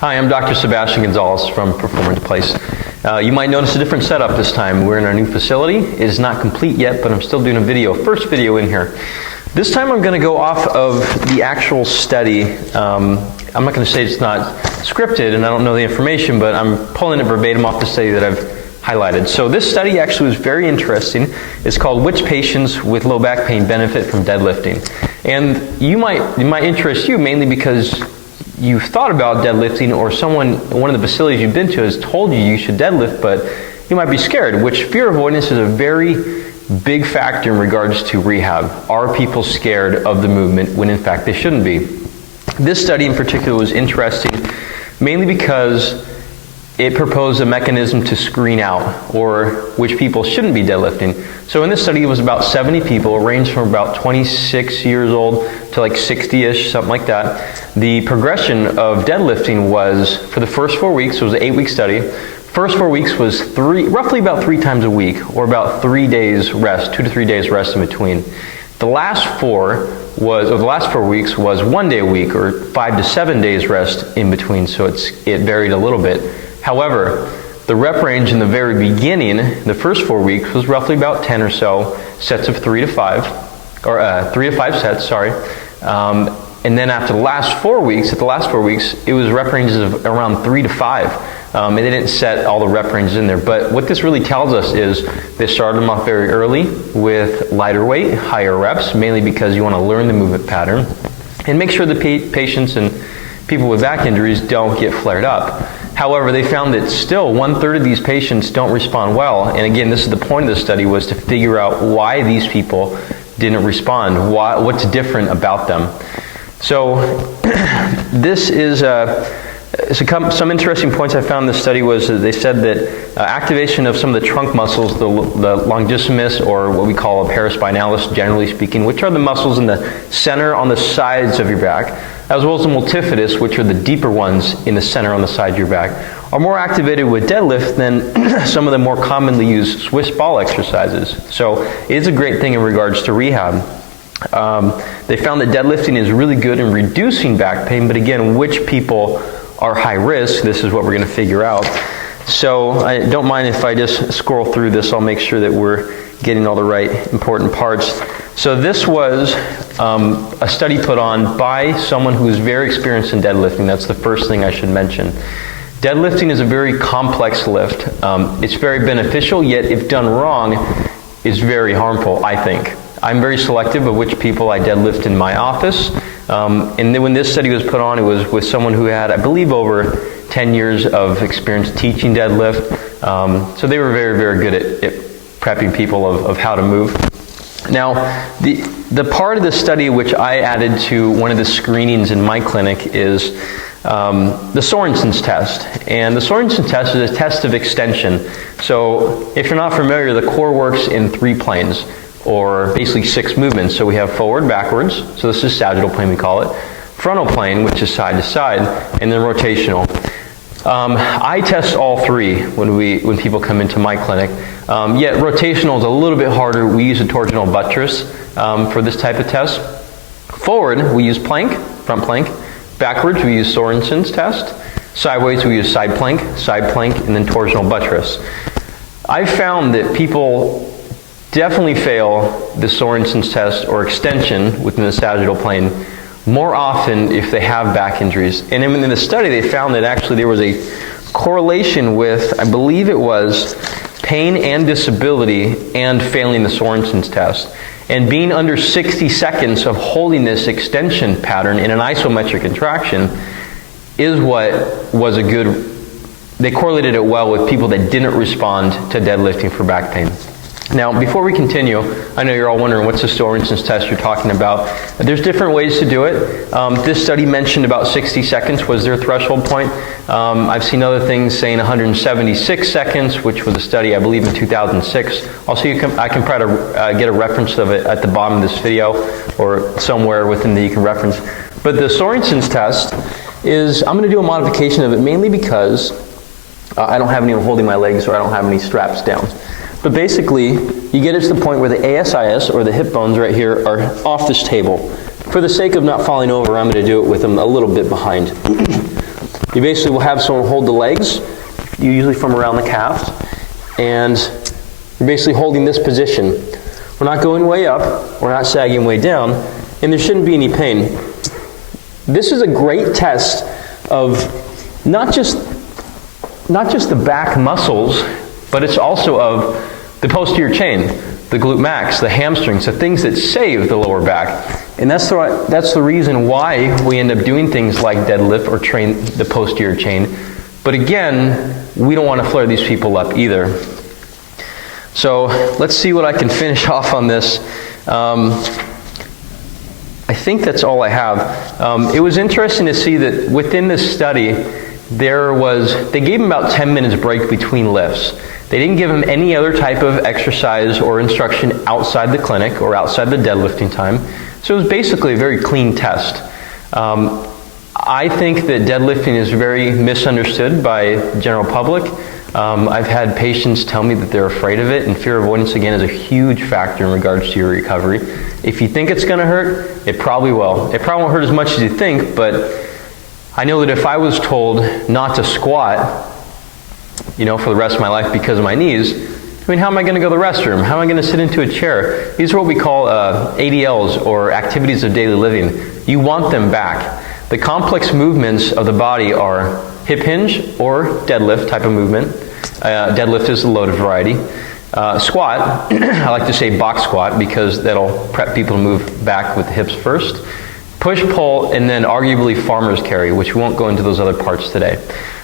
Hi, I'm Dr. Sebastian Gonzales from Performance Place. You might notice a different setup this time. We're in our new facility. It is not complete yet, but I'm still doing a first video in here. This time I'm going to go off of the actual study. I'm not going to say it's not scripted and I don't know the information, but I'm pulling it verbatim off the study that I've highlighted. So this study actually was very interesting. It's called Which Patients with Low Back Pain Benefit from Deadlifting? And it might interest you mainly because you've thought about deadlifting, or one of the facilities you've been to has told you should deadlift, but you might be scared, which fear avoidance is a very big factor in regards to rehab. Are people scared of the movement when in fact they shouldn't be? This study in particular was interesting mainly because it proposed a mechanism to screen out or which people shouldn't be deadlifting. So in this study it was about 70 people, ranged from about 26 years old to like 60-ish, something like that. The progression of deadlifting was, for the first 4 weeks, it was an 8-week study. First 4 weeks was roughly about 3 times a week, or about 3 days rest, 2 to 3 days rest in between. The last 4 weeks was 1 day a week, or 5 to 7 days rest in between, so it varied a little bit. However, the rep range in the very beginning, the first 4 weeks, was roughly about 10 or so sets of 3 to 5, or 3 to 5 sets, sorry. And then after the last 4 weeks, it was rep ranges of around 3 to 5. And they didn't set all the rep ranges in there. But what this really tells us is they started them off very early with lighter weight, higher reps, mainly because you want to learn the movement pattern and make sure the patients and people with back injuries don't get flared up. However, they found that still 1/3 of these patients don't respond well. And again, this is the point of the study, was to figure out why these people didn't respond, what's different about them. So this is some interesting points I found in this study was that they said that activation of some of the trunk muscles, the longissimus, or what we call a paraspinalis generally speaking, which are the muscles in the center on the sides of your back, as well as the multifidus, which are the deeper ones in the center on the side of your back, are more activated with deadlift than some of the more commonly used Swiss ball exercises. So it is a great thing in regards to rehab. They found that deadlifting is really good in reducing back pain, but again, which people are high risk, this is what we're going to figure out. So I don't mind if I just scroll through this. I'll make sure that we're getting all the right important parts. So this was a study put on by someone who is very experienced in deadlifting. That's the first thing I should mention. Deadlifting is a very complex lift. It's very beneficial, yet if done wrong, is very harmful, I think. I'm very selective of which people I deadlift in my office. And then when this study was put on, it was with someone who had, I believe, over 10 years of experience teaching deadlift. So they were very, very good at prepping people of how to move. Now, the part of the study which I added to one of the screenings in my clinic is the Sorensen's test. And the Sorensen's test is a test of extension. So if you're not familiar, the core works in 3 planes, or basically 6 movements. So we have forward, backwards, so this is sagittal plane we call it, frontal plane, which is side to side, and then rotational. I test all 3 when people come into my clinic, yet rotational is a little bit harder. We use a torsional buttress for this type of test. Forward, we use plank, front plank. Backwards, we use Sorensen's test. Sideways, we use side plank, and then torsional buttress. I found that people definitely fail the Sorensen's test or extension within the sagittal plane more often if they have back injuries. And in the study they found that actually there was a correlation with, I believe it was, pain and disability and failing the Sorensen's test. And being under 60 seconds of holding this extension pattern in an isometric contraction is what was they correlated it well with people that didn't respond to deadlifting for back pain. Now, before we continue, I know you're all wondering what's the Sorensen's test you're talking about. There's different ways to do it. This study mentioned about 60 seconds was their threshold point. I've seen other things saying 176 seconds, which was a study, I believe, in 2006. Also, I can try to get a reference of it at the bottom of this video or somewhere within you can reference. But the Sorensen's test is, I'm going to do a modification of it mainly because I don't have anyone holding my legs or I don't have any straps down. But basically, you get it to the point where the ASIS, or the hip bones right here, are off this table. For the sake of not falling over, I'm going to do it with them a little bit behind. You basically will have someone hold the legs, usually from around the calves, and you're basically holding this position. We're not going way up, we're not sagging way down, and there shouldn't be any pain. This is a great test of not just the back muscles, but it's also of the posterior chain, the glute max, the hamstrings, the things that save the lower back. And that's the reason why we end up doing things like deadlift or train the posterior chain. But again, we don't want to flare these people up either. So let's see what I can finish off on this. I think that's all I have. It was interesting to see that within this study, they gave them about 10 minutes break between lifts. They didn't give them any other type of exercise or instruction outside the clinic or outside the deadlifting time. So it was basically a very clean test. I think that deadlifting is very misunderstood by the general public. I've had patients tell me that they're afraid of it, and fear avoidance, again, is a huge factor in regards to your recovery. If you think it's going to hurt, it probably will. It probably won't hurt as much as you think, but I know that if I was told not to squat, for the rest of my life because of my knees, how am I going to go to the restroom? How am I going to sit into a chair? These are what we call ADLs, or activities of daily living. You want them back. The complex movements of the body are hip hinge or deadlift type of movement. Deadlift is the loaded variety. Squat, I like to say box squat because that'll prep people to move back with the hips first. Push, pull, and then arguably farmer's carry, which we won't go into those other parts today.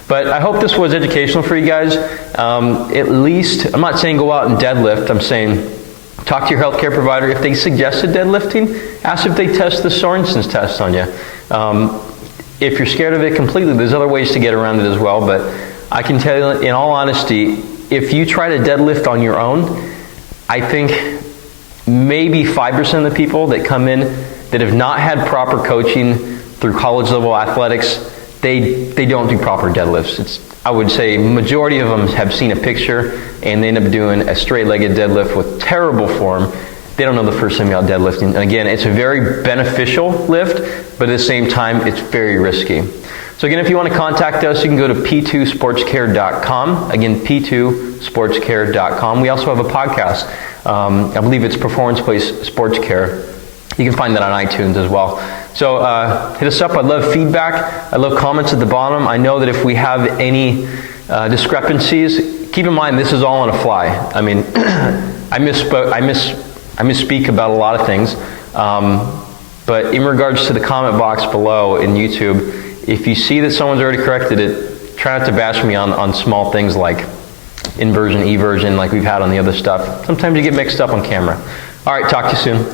But I hope this was educational for you guys. At least, I'm not saying go out and deadlift. I'm saying talk to your healthcare provider. If they suggested deadlifting, ask if they test the Sorensen's test on you. If you're scared of it completely, there's other ways to get around it as well. But I can tell you, in all honesty, if you try to deadlift on your own, I think maybe 5% of the people that come in that have not had proper coaching through college level athletics, they don't do proper deadlifts. I would say majority of them have seen a picture and they end up doing a straight-legged deadlift with terrible form. They don't know the first time about deadlifting. And again, it's a very beneficial lift, but at the same time, it's very risky. So again, if you want to contact us, you can go to p2sportscare.com. Again, p2sportscare.com. We also have a podcast. I believe it's Performance Place Sports Care. You can find that on iTunes as well. So hit us up. I'd love feedback. I love comments at the bottom. I know that if we have any discrepancies, keep in mind this is all on a fly. I mean, I misspeak about a lot of things. But in regards to the comment box below in YouTube, if you see that someone's already corrected it, try not to bash me on small things like inversion, eversion, like we've had on the other stuff. Sometimes you get mixed up on camera. All right, talk to you soon.